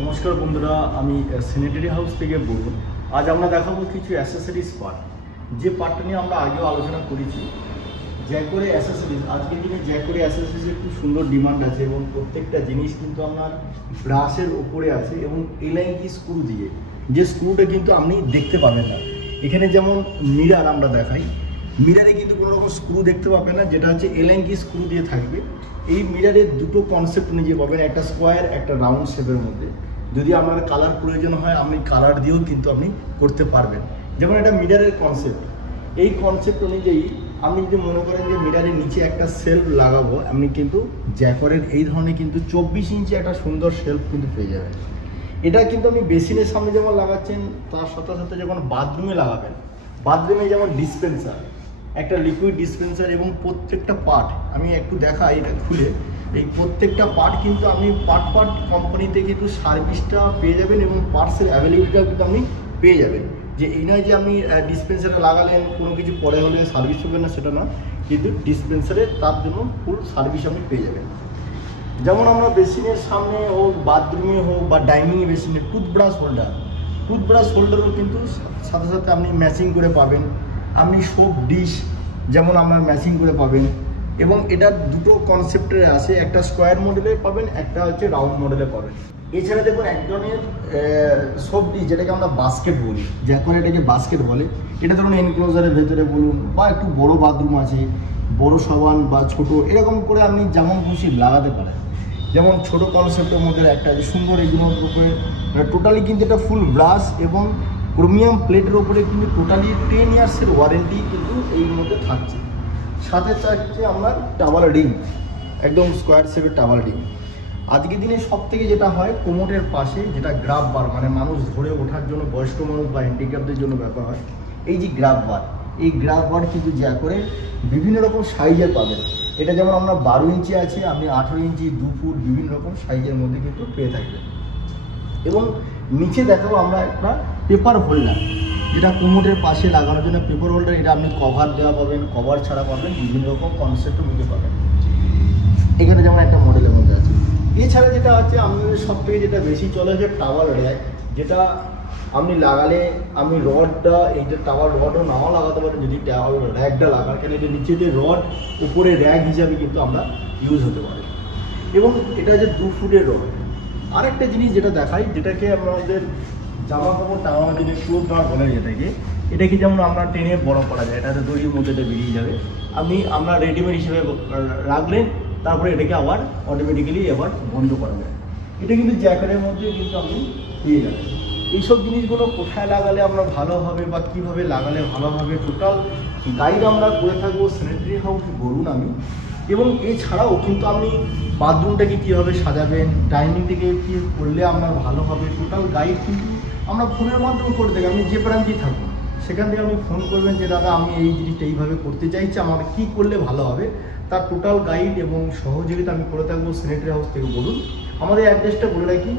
নমস্কার বন্ধুরা, আমি স্যানিটারি হাউস থেকে বলুন। আজ আমরা দেখাবো কিছু অ্যাসেসরিজ পার্ট, যে পার্টটা নিয়ে আমরা আগেও আলোচনা করেছি। জ্যাকোরে অ্যাসেসরিজ, আজকের দিনে জ্যাকোরে অ্যাসেসরিজের খুব সুন্দর ডিমান্ড আছে এবং প্রত্যেকটা জিনিস কিন্তু আপনার ব্রাশের ওপরে আছে এবং এলাইঙ্কি স্ক্রু দিয়ে, যে স্ক্রুটা কিন্তু আপনি দেখতে পাবেন না। এখানে যেমন মিরার আমরা দেখাই, মিরারে কিন্তু কোনো রকম স্ক্রু দেখতে পাবেন না, যেটা হচ্ছে এলাইঙ্কি স্ক্রু দিয়ে থাকবে। এই মিরারের দুটো কনসেপ্ট নিজে পাবেন, একটা স্কোয়ার একটা রাউন্ড শেপের মধ্যে। যদি আপনার কালার প্রয়োজন হয় আপনি কালার দিয়েও কিন্তু আপনি করতে পারবেন। যেমন একটা মিরারের কনসেপ্ট, এই কনসেপ্ট অনুযায়ী আপনি যদি মনে করেন যে মিরারের নিচে একটা সেলফ লাগাবো, আপনি কিন্তু জ্যাকোরের এই ধরনের কিন্তু 24 ইঞ্চি একটা সুন্দর সেলফ কিন্তু পেয়ে যাবেন। এটা কিন্তু আপনি বেসিনের সামনে যেমন লাগাচ্ছেন, তার সাথে সাথে যখন বাথরুমে লাগাবেন, বাথরুমে যেমন ডিসপেন্সার, একটা লিকুইড ডিসপেন্সার এবং প্রত্যেকটা পার্ট আমি একটু দেখাই এটা খুলে। এই প্রত্যেকটা পার্ট কিন্তু আপনি পার্ট কোম্পানিতে কিন্তু সার্ভিসটা পেয়ে যাবেন এবং পার্টসের অ্যাভেলেবিলিটিটা কিন্তু আপনি পেয়ে যাবেন। যে এই নয় যে আপনি ডিসপেন্সারে লাগালেন কোনো কিছু পরে হলে সার্ভিস হবে না, সেটা না, কিন্তু ডিসপেন্সারে তার জন্য ফুল সার্ভিস আপনি পেয়ে যাবেন। যেমন আমরা বেসিনের সামনে হোক, বাথরুমে হোক বা ডাইনিং বেসিনে টুথব্রাশ হোল্ডারও কিন্তু সাথে সাথে আপনি ম্যাচিং করে পাবেন। আপনি সোপ ডিশ যেমন আপনার ম্যাচিং করে পাবেন এবং এটার দুটো কনসেপ্টের আছে, একটা স্কোয়ার মডেলে পাবেন, একটা হচ্ছে রাউন্ড মডেলে পাবেন। এছাড়া দেখুন এক ধরনের সোপ ডিশ, যেটাকে আমরা বাস্কেট বলি, যখন এটাকে বাস্কেট বলে, এটা ধরুন এনক্লোজারের ভেতরে বলুন বা একটু বড় বাথরুম আছে, বড় সাবান বা ছোট এরকম করে আপনি যেমন খুশি লাগাতে পারেন। যেমন ছোট কনসেপ্টের মধ্যে একটা আছে সুন্দর, এগুলোর উপরে টোটালি কিন্তু এটা ফুল ব্রাশ এবং ক্রোমিয়াম প্লেটের ওপরে কিন্তু টোটালি 10 ইয়ার্সের ওয়ারেন্টি কিন্তু এই মধ্যে থাকছে। সাথে থাকছে আপনার টাওয়াল রিং, একদম স্কোয়ার শেপের টাওয়াল রিং। আজকের দিনে সব থেকে যেটা হয় কোমোটের পাশে যেটা গ্রাব বার, মানে মানুষ ধরে ওঠার জন্য, বয়স্ক মানুষ বা হ্যান্ডিক্যাপদের জন্য ব্যাপার হয়, এই যে গ্রাব বার, এই গ্রাব বার কিন্তু যা করে বিভিন্ন রকম সাইজের পাবেন। এটা যেমন আমরা 12 ইঞ্চি আছে, আপনি 18 ইঞ্চি, 2 ফুট বিভিন্ন রকম সাইজের মধ্যে কিন্তু পেয়ে থাকবেন। এবং নিচে দেখাবো আমরা একটা পেপার হোল্ডার, যেটা কোমোটের পাশে লাগানোর জন্য পেপার হোল্ডার। এটা আপনি কভার দেওয়া পাবেন, কভার ছাড়া পাবেন, বিভিন্ন রকম কনসেপ্টও নিতে পাবেন। এখানে যেমন একটা মডেলের মধ্যে আছে। এছাড়া যেটা হচ্ছে আমাদের সব থেকে যেটা বেশি চলে হচ্ছে টাওয়াল র্যাক, যেটা আপনি লাগালে আপনি রডটা, এই যে টাওয়াল রডও নাও লাগাতে পারেন যদি টাওয়াল র্যাকটা লাগান, কেন এটা নিচে যে রড উপরে র্যাক হিসাবে কিন্তু আমরা ইউজ হতে পারে। এবং এটা হচ্ছে 2 ফুটের রড। আরেকটা জিনিস যেটা দেখাই, যেটাকে আমাদের জামা কাপড় টাঙানোর জন্য ক্লোথ গার্ড বলে, যেটাকে এটাকে যেমন আমরা টেনে বড় করা যায়, এটাতে দড়ির মধ্যে এটা বেরিয়ে যাবে, আমরা রেডিমেড হিসেবে রাখলেন, তারপরে এটাকে আবার অটোমেটিক্যালি আবার বন্ধ করা যায়। এটা কিন্তু জ্যাকেটের মধ্যে কিন্তু আপনি পেয়ে যাবেন। এইসব জিনিসগুলো কোথায় লাগালে আমরা ভালো হবে বা কীভাবে লাগালে ভালো হবে, টোটাল গাইড আমরা করে থাকবো স্যানিটারি হাউস বলুন আমি। এবং এছাড়াও কিন্তু আপনি বাথরুমটাকে কীভাবে সাজাবেন, ডাইনিংটাকে কী করলে আপনার ভালো হবে, টোটাল গাইড কিন্তু আমরা ফোনের মাধ্যমে করে থাকি। আপনি যে প্রান্তেই থাকুন সেখান থেকে আপনি ফোন করবেন যে দাদা আমি এই জিনিসটা এইভাবে করতে চাইছি, আমার কী করলে ভালো হবে, তার টোটাল গাইড এবং সহযোগিতা আমি করে থাকবো স্যানিটারি হাউস থেকে বলুন। আমাদের অ্যাড্রেসটা বলে রাখি,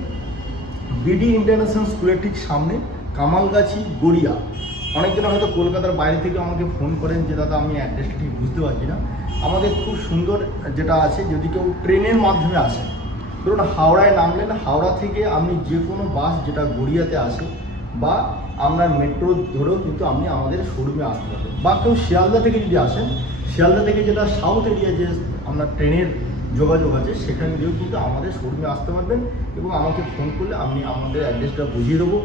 বিডি ইন্টারন্যাশনাল স্কুলের ঠিক সামনে, কামালগাছি, গড়িয়া। অনেকজন হয়তো কলকাতার বাইরে থেকে আমাকে ফোন করেন যে দাদা আমি অ্যাড্রেসটা ঠিক বুঝতে পারছি না। আমাদের খুব সুন্দর যেটা আছে, যদি কেউ ট্রেনের মাধ্যমে আসে, ধরুন হাওড়ায় নামলেন, হাওড়া থেকে আপনি যে কোনো বাস যেটা গড়িয়াতে আসে বা আপনার মেট্রো ধরেও কিন্তু আপনি আমাদের শোরুমে আসতে পারবেন। বা কেউ শিয়ালদা থেকে যদি আসেন, শিয়ালদা থেকে যেটা সাউথ এরিয়া যে আপনার ট্রেনের যোগাযোগ আছে, সেখান দিয়েও কিন্তু আমাদের শোরুমে আসতে পারবেন এবং আমাকে ফোন করলে আমি আমাদের অ্যাড্রেসটা বুঝিয়ে দেবো।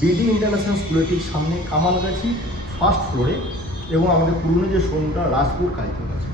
বিডি ইন্টারন্যাশনাল স্কুলের ঠিক সামনে, কামালগাছি, ফার্স্ট ফ্লোরে, এবং আমাদের পুরনো যে শোরুমটা রাজপুর কালীপুর আছে।